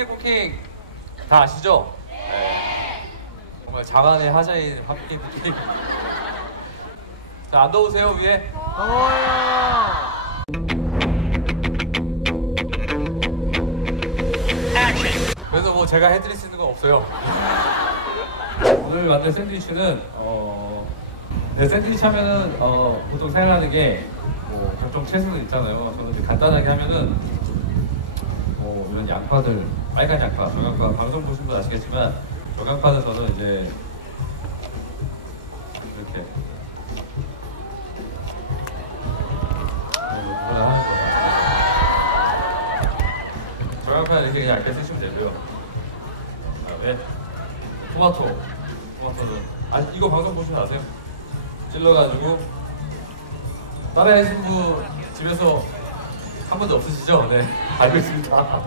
함께 쿠킹 다 아시죠? 네. 정말 장안의 하자인 함께 쿠킹. 자, 안 더우세요, 위에? 그래서 뭐 제가 해드릴 수 있는 건 없어요. 오늘 만든 샌드위치는 어, 네, 샌드위치 하면은 어, 보통 생각하는 게 뭐 각종 채소들 있잖아요. 저는 간단하게 하면은 뭐 이런 양파들, 빨간 양파, 저양파 방송 보신 분 아시겠지만 저양파는 저는 이제 이렇게 어, 뭐. 저양파는 이렇게 그냥 얇게 쓰시면 되고요. 그다음에 토마토, 토마토는 아 이거 방송 보시면 아세요? 찔러가지고 따라하신 분 집에서 한 번도 없으시죠? 네, 알고 있습니다.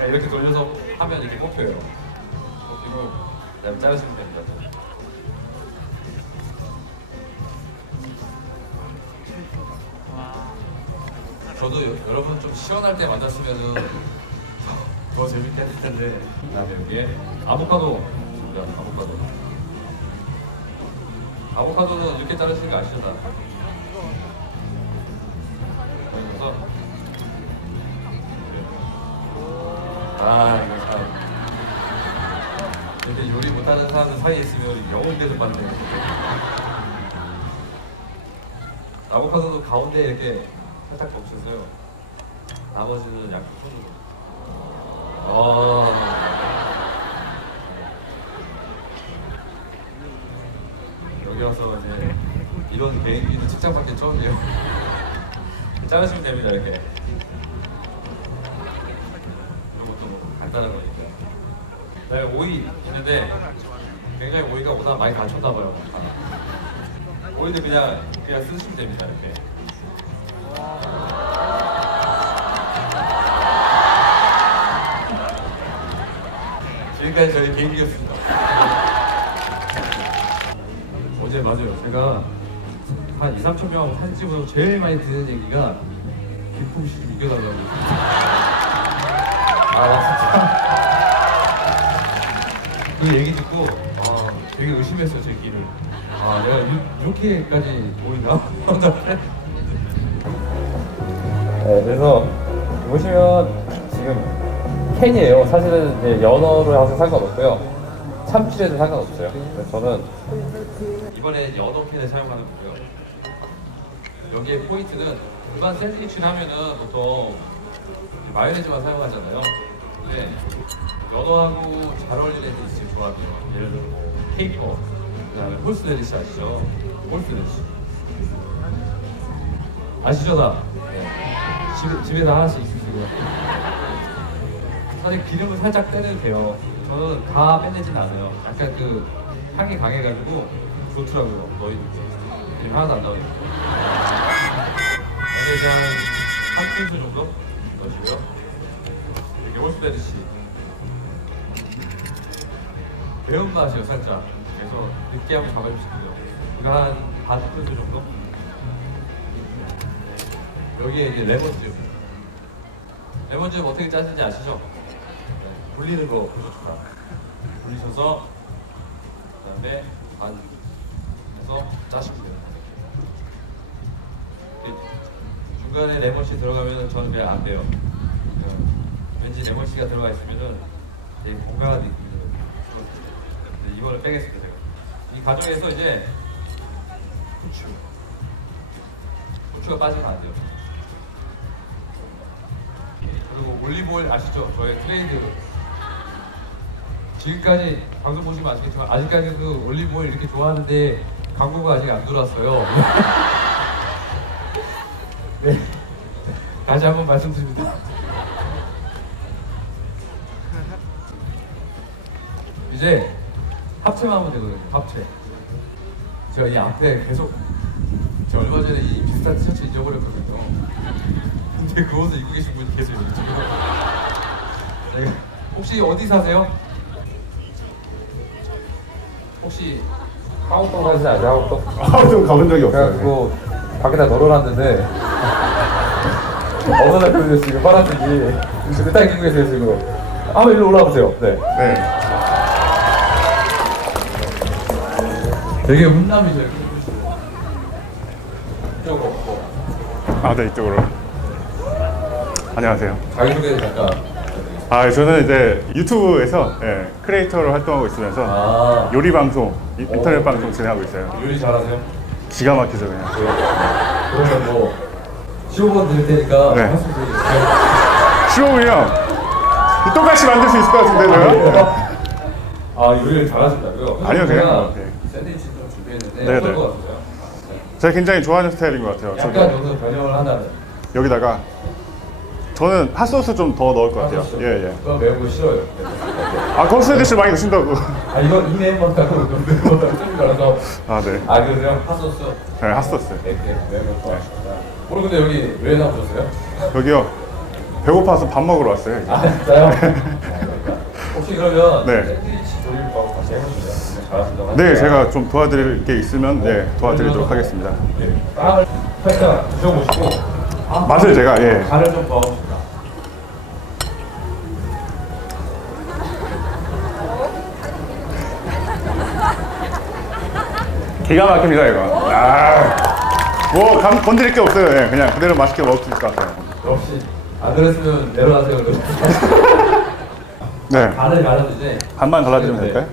네, 이렇게 돌려서 하면 이렇게 뽑혀요. 뽑히고 그다음에 자르시면 됩니다. 저도 여- 여러분 좀 시원할 때 만났으면은 더 재밌게 했을 텐데. 그다음에 여기에 아보카도. 아보카도. 아보카도는 이렇게 자르시는 거 아시죠? 다? 아 이거 참. 근데 요리 못하는 사람 사이에 있으면 영혼 대접 받네. 아보카도도 가운데 이렇게 살짝 덮쳐서요. 나머지는 약간 손으로. 어. 여기 와서 이제 이런 개인기는 책장밖에 처음이에요. 자르시면 됩니다 이렇게. 이런 것도 뭐 간단한 거니까. 네, 오이 있는데 굉장히 오이가 오다 많이 다쳤나 봐요. 오이는 그냥 그냥 쓰시면 됩니다 이렇게. 지금까지 저희 개인기였습니다. 어제 맞아요. 제가 한 2, 3천 명하고 사진 찍어서 제일 많이 듣는 얘기가 김풍 씨 이겨달라고. 아, 진짜. 그 얘기 듣고 아, 되게 의심했어요, 제 길을. 아, 내가 이, 이렇게까지 보이나? 네, 그래서 보시면 지금 캔이에요. 사실은 이제 연어로 해서 상관없고요. 참치에도 상관없어요. 그래서 저는 이번에 연어 캔을 사용하는 거고요. 여기에 포인트는 일반 샌드위치를 하면은 보통 마요네즈만 사용하잖아요. 근데 연어하고 잘 어울리는 게 지금 조합이에요. 예를 들어 뭐 케이퍼, 그다음에 홀스레디시 아시죠? 홀스레디시 아시죠 다? 네. 집, 집에다 하나씩 있으시고요. 사실 기름을 살짝 빼내도 돼요. 저는 다 빼내진 않아요. 약간 그 향이 강해가지고 좋더라고요. 너희 기름 하나도 안 나오니까. 마요네즈 한한 큰술 정도 넣으시고요. 이렇게 홀스레디시 매운 맛이요 살짝. 그래서 느끼함을 잡아주시고요. 이거 한반 큰술 정도. 여기에 이제 레몬즙. 레몬즙 어떻게 짜는지 아시죠? 네, 불리는 거 보셨다. 불리셔서 그다음에 반 해서 짜시면 돼요. 중간에 레몬씨 들어가면 저는 그냥 안 돼요. 왠지 레몬씨가 들어가 있으면은 되게 들어요. 근데 이거를 빼겠습니다. 제가. 이 과정에서 이제 후추. 후추가 빠지면 안 돼요. 그리고 올리브오일 아시죠? 저의 트레이드. 지금까지 방송 보시면 아시겠지만 아직까지도 올리브오일 이렇게 좋아하는데 광고가 아직 안 들어왔어요. 다시 한번 말씀드립니다. 이제 합체만 하면 되거든요. 합체. 제가 이 앞에 계속 제가 얼마 전에 이 비슷한 티셔츠 잊어버렸거든요. 근데 그 옷을 입고 계신 분이 계세요. 지금. 네. 혹시 어디 사세요? 혹시 사실 아직 하우동? 아, 좀 가본 적이 없어요. 그래가지고 밖에다 널어놨는데 어느 날 그래서 지금 파란색이 지금 딱 입고 계세요 지금 한번 일로 올라와 보세요. 네. 네. 되게 훈남이죠. 이렇게. 이쪽으로 뭐, 아, 네, 이쪽으로. 안녕하세요. 자기소개 잠깐. 아, 저는 이제 유튜브에서 예, 크리에이터로 활동하고 있으면서 아 요리 방송, 이- 인터넷 방송 진행하고 있어요. 요리 잘하세요? 기가 막히죠, 그냥. 그러면 뭐 15분 드릴 테니까 네. 말씀 드리겠습니다. 15분이요. 똑같이 만들 수 있을 것 같은데, 제가? 아 요리를 잘하신다고요? 아니요, 그냥 네. 샌드위치 좀 준비했는데 네, 어떨 네. 것 같으세요? 제가 굉장히 좋아하는 스타일인 것 같아요. 약간 저도 여기서 변형을 한다면 여기다가 저는 핫소스 좀 더 넣을 것 같아요. 예, 예. 그건 매운 거 싫어요. 아, 건스레디시 많이 드신다고. 아 이건 이 매운맛 하고 이건 매운맛 좀 달라서 아, 네. 아 그래요? 핫소스 네, 핫소스. 네, 네, 거 좋아하시구나. 오늘 근데 여기 왜 나오셨어요? 여기요. 배고파서 밥 먹으러 왔어요. 여기. 아 진짜요? 아, 그러니까. 혹시 그러면 네. 샌드위치 조리법 같이. 잘하신다고 네, 하니까. 제가 좀 도와드릴 게 있으면 네, 도와드리도록 하겠습니다. 네, 빵을 살짝 드셔보시고 아, 맛을 제가 예. 간을 좀넣 기가 막힙니다 이거. 아, 뭐 감, 건드릴 게 없어요. 예, 그냥 그대로 맛있게 먹을 수 있을 것 같아요. 역시 안 그랬으면 내려가세요. 그럼. 네, 간을 갈아주지. 반만 갈라드리면 네. 될까요?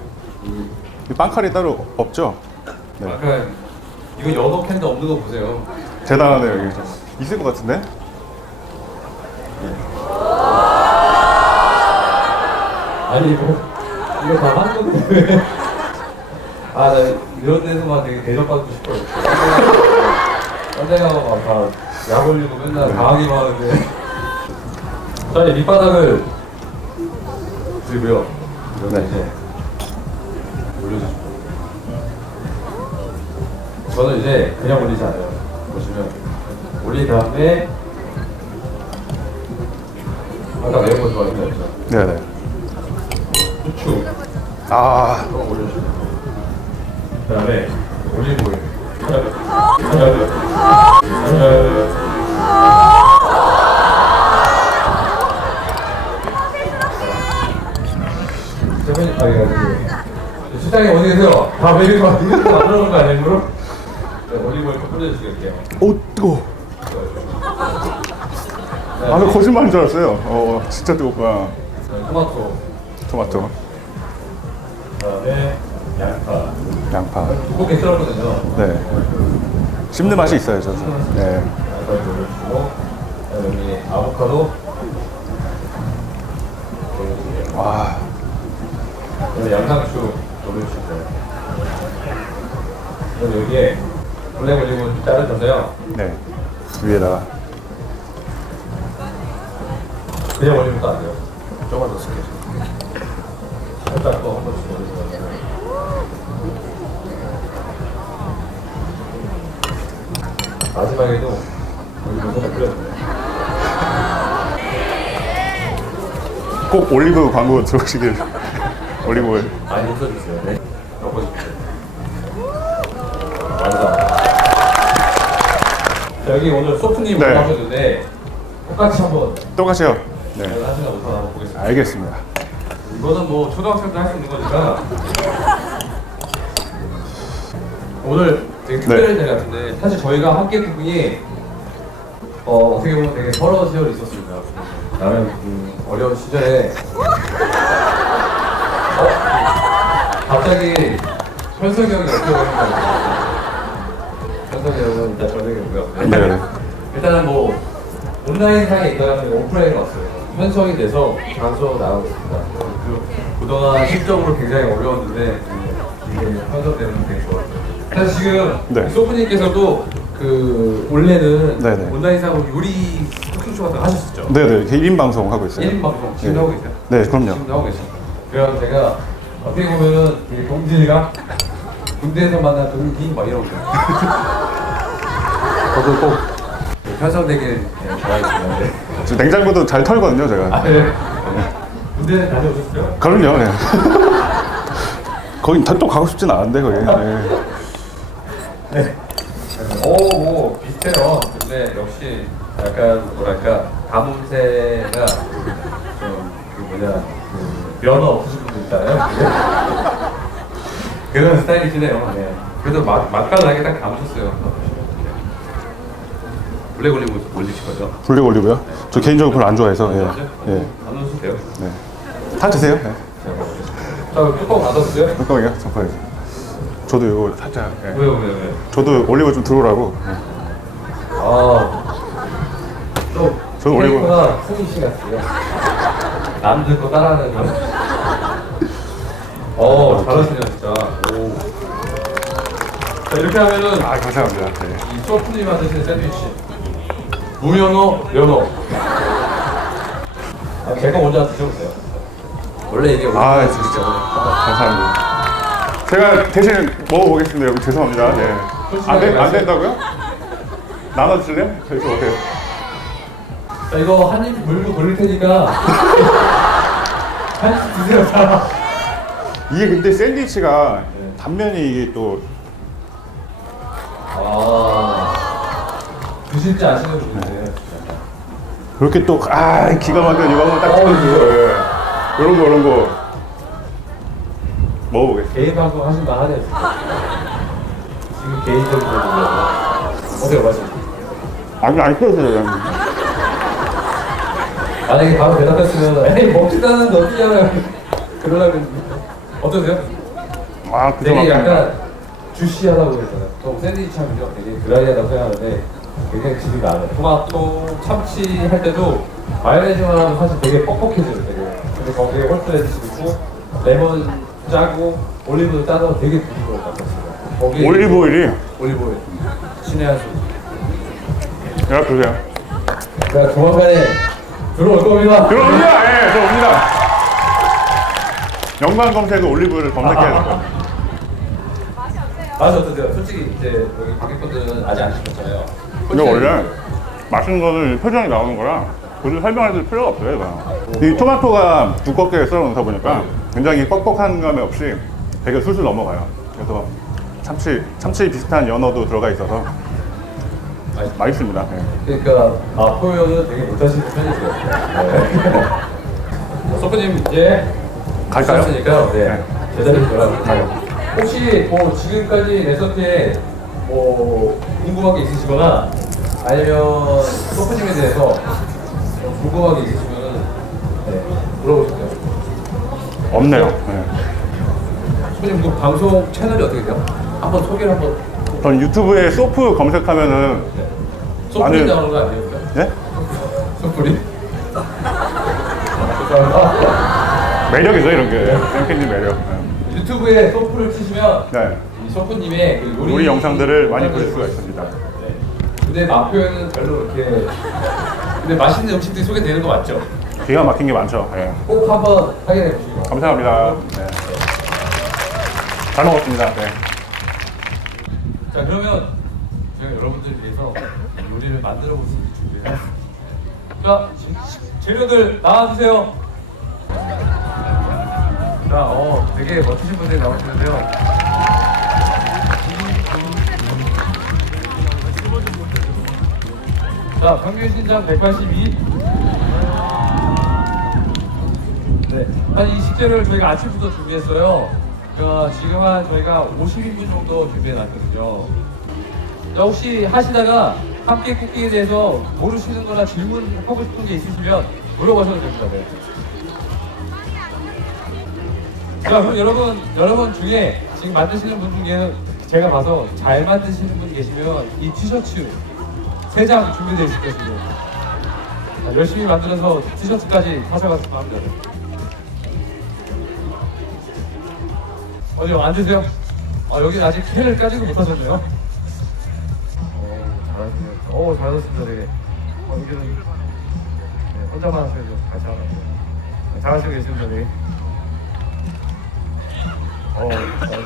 이 빵칼이 따로 없죠? 네. 약간 이거 연어 캔도 없는 거 보세요. 대단하네요 여기. 있을 것 같은데? 아니 이거 이거 다한 건데 왜? 아, 나 이런 데서만 되게 대접받고 싶어요. 딴데가 막다약 올리고 맨날 당하기만 하는데. 자, 이제 밑바닥을 드리고요. 이렇게 이제 올려주시고. 저는 이제 그냥 올리지 않아요. 보시면 올린 다음에 아까 매운 거거 있죠? 네네. 후추 아, 올려주시고 그 다음에 올리브오일 대표님 아니 아니 실장님 어디 계세요? 다막 이렇게 만들어놓은 거 아니에요 일부러? 네, 올리브오일 좀 뿌려주실게요 오 뜨거. 아, 저 거짓말인 줄 알았어요. 어, 진짜 뜨겁구나. 네, 토마토 토마토, 그다음에 양파 양파. 두껍게 썰었거든요 네. 씹는 맛이 있어요, 저도. 네. 양파를 올려주고 그다음에 여기 아보카도 와, 그다음에 양상추 올려주시고요 그다음에 여기에 블랙 올리브 자르셔서요 네. 위에다가. 그냥 올리면 또안 돼요 조금만 더 쓸게요 살짝 또 한 번씩 올려주세요 마지막에도 올리브 꼭 올리브 광고 들어오시길. 올리브 오일. 많이 써주세요. 네. 자, 여기 오늘 소프님 네. 올라오셨는데 똑같이 한번 똑같이요. 네. 하시나 못하나 보겠습니다. 알겠습니다. 이거는 뭐 초등학생도 할 수 있는 거니까 오늘 되게 특별한 자리 같은데 사실 저희가 함께 부분이 어, 어떻게 보면 되게 서러운 시절이 있었습니다. 나는 그 어려운 시절에 어? 갑자기 현석이 형이 어떻게 보는 현석이 형은 일단 전생이고요. 네. 일단은 뭐 온라인상에 있다가 오프라인에 왔어요. 편성이 돼서 장소 나가고 있습니다. 그 그동안 실적으로 굉장히 어려웠는데 이게 편성되면 되게 좋아요. 사실 지금 네. 소프님께서도 그 원래는 네네. 온라인상으로 요리 토크쇼 같은 거 하셨었죠? 네네. 이렇게 1인 방송 하고 있어요. 1인 방송 지금 네. 하고 계세요? 네, 그럼요. 지금 하고 계세요. 그래서 제가 어떻게 보면은 이 동진이가 군대에서 만난 동기 막 이런 거. 저도 꼭 편성되길 네. 네. 지금 냉장고도 잘 털거든요, 제가. 아, 네. 군대는 다녀오셨어요? 그럼요. 네. 거긴 또 가고 싶진 않은데, 거기. 네. 네. 오, 뭐 비슷해요. 근데 역시 약간 뭐랄까 가뭄새가 좀그 뭐냐 면허 없으신 분들 있잖아요. 그런 스타일이시네요. 네. 그래도 맛, 맛깔나게 딱 감으셨어요. 블랙 올리브 올리실 거죠? 블랙 올리고요. 저 개인적으로 별로 안 좋아해서 예. 예. 안 넣으셔도 돼요. 네. 다 드세요. 네. 자, 뚜껑 닫아주세요. 잠깐만요. 잠깐만요. 저도 이거 살짝 예. 왜요, 왜요, 왜요? 저도 올리브 좀 들어오라고. 예. 아, 또 저는 올리브- 캐릭터가 승희 씨 같아요. 남들 거 따라하는 거. 어, 잘하시네요, 진짜. 오. 자, 이렇게 하면은 아 감사합니다. 네. 이 소프님이 만드시는 샌드위치. 무면허, 면허. 아, 제가 먼저 드셔보세요. 원래 이게 아. 진짜. 감사합니다. 제가 대신 먹어보겠습니다. 여러분 죄송합니다. 네. 안, 된, 안 된다고요? 나눠 드실래요? 저희서 어때요? 자, 이거 한 입 물고 돌릴 테니까. 한입 드세요, 자. 이게 근데 샌드위치가 네. 단면이 이게 또 아. 드실지 아시는 분이세요. 그렇게 또 아 기가 막혀 이거 한번 딱 어, 찍어주세요. 예. 이런 거 이런 거 먹어보겠습니다. 개인 방송 하실만 하네요. 지금 개인적인 거고요. 어때요, 맛이? 아니 안 끓여서요. 만약에 바로 대답했으면, 에이, 먹지도 않는데 어떻게? 그러려면, 어떠세요? 아 기가 되게. 약간 주시하다고 그랬잖아요. 또 샌드위치 하면요 되게 드라이하다고 생각하는데 굉장히 질이 나아요. 토마토, 참치 할 때도 마요네즈만 하면 사실 되게 뻑뻑해져요. 되게. 근데 거기에 홀트레디스 있고 레몬 짜고 올리브도 짜서 되게 부드러워요. 거기에 올리브 오일이 올리브 오일. 신의 한 수. 야 그래요. 제가 조만간에 들어올 겁니다. 들어옵니다. 예, 들어옵니다. 연관 검색에 올리브를 검색해야 될 거예요. 맛이 어떠세요? 솔직히 이제 여기 밖에 분들은 아직 안 드셨잖아요. 근데 원래 맛있는 거는 표정이 나오는 거라 굳이 설명해 줄 필요가 없어요. 이 토마토가 두껍게 썰어 놓다 보니까 굉장히 뻑뻑한 감이 없이 되게 술술 넘어가요. 그래서 참치 참치 비슷한 연어도 들어가 있어서 맛있- 맛있습니다. 예. 그러니까 아 표현은 되게 못하시는 편이세요. 네. 소프님 이제 갈까요? 네. 네. 제자리 돌아가요. 혹시 뭐 지금까지 레서트에 뭐 궁금한 게 있으시거나 아니면 소프님에 대해서 좀 궁금한 게 있으시면은 없네요. 예. 소프님 그 방송 채널이 어떻게 돼요? 한번 소개를 한번. 전 유튜브에 소프 검색하면은 네. 소프님 나는- 나오는 거 아니에요? 예? 소프님? 죄송합니다. 매력이죠 이런 게 땡캔님 매력. 예. 유튜브에 소프를 치시면 네. 이 소프님의 그 요리, 요리 영상들을 많이 보실 수가 있습니다. 네. 근데 맛 표현은 별로 그렇게. 근데 맛있는 음식들이 소개되는 거 맞죠? 기가 막힌 게 많죠. 예. 꼭 한번 확인해 보시고. 감사합니다. 네. 잘 먹었습니다. 네. 자 그러면 제가 여러분들을 위해서 요리를 만들어 볼수 있는 했습니다. 자 지- 재료들 나와주세요. 자, 어 되게 멋지신 분들이 나오시는데요. 자, 평균 신장 182. 네. 한이 식재료를 저희가 아침부터 준비했어요. 그러니까 지금 한 저희가 50인분 정도 준비해놨거든요. 자, 혹시 하시다가 함께 쿠키에 대해서 모르시는 거나 질문하고 싶은 게 있으시면 물어보셔도 됩니다. 네. 자, 그럼 여러분, 여러분 중에 지금 만드시는 분 중에 제가 봐서 잘 만드시는 분 계시면 이 티셔츠 세장 준비되어 있을 자, 열심히 만들어서 티셔츠까지 가져갔으면 합니다. 어디요? 앉으세요. 아, 여기는 아직 캔을 까지도 못하셨네요. 어, 잘하시네요. 어, 잘하셨습니다, 되게. 어, 여기는 네, 혼자만 하셔도 같이 하나. 네, 잘하시고 계십니다, 되게. 어, 잘하셨습니다. 네.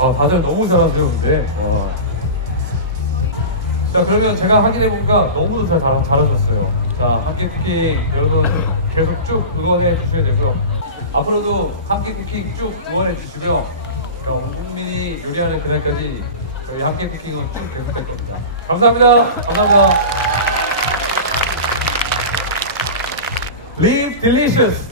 아, 다들 너무 잘하세요, 근데. 와. 자, 그러면 제가 확인해 보니까 너무 잘, 잘, 잘하셨어요. 자, 함께 쿠킹 여러분 계속 쭉 응원해 주셔야 되고요. 앞으로도 함께 쿠킹 쭉 응원해 주시고요. 자, 온 국민이 요리하는 그날까지 저희 함께 쿠킹은 쭉 계속할 겁니다. 감사합니다. 감사합니다. Live delicious.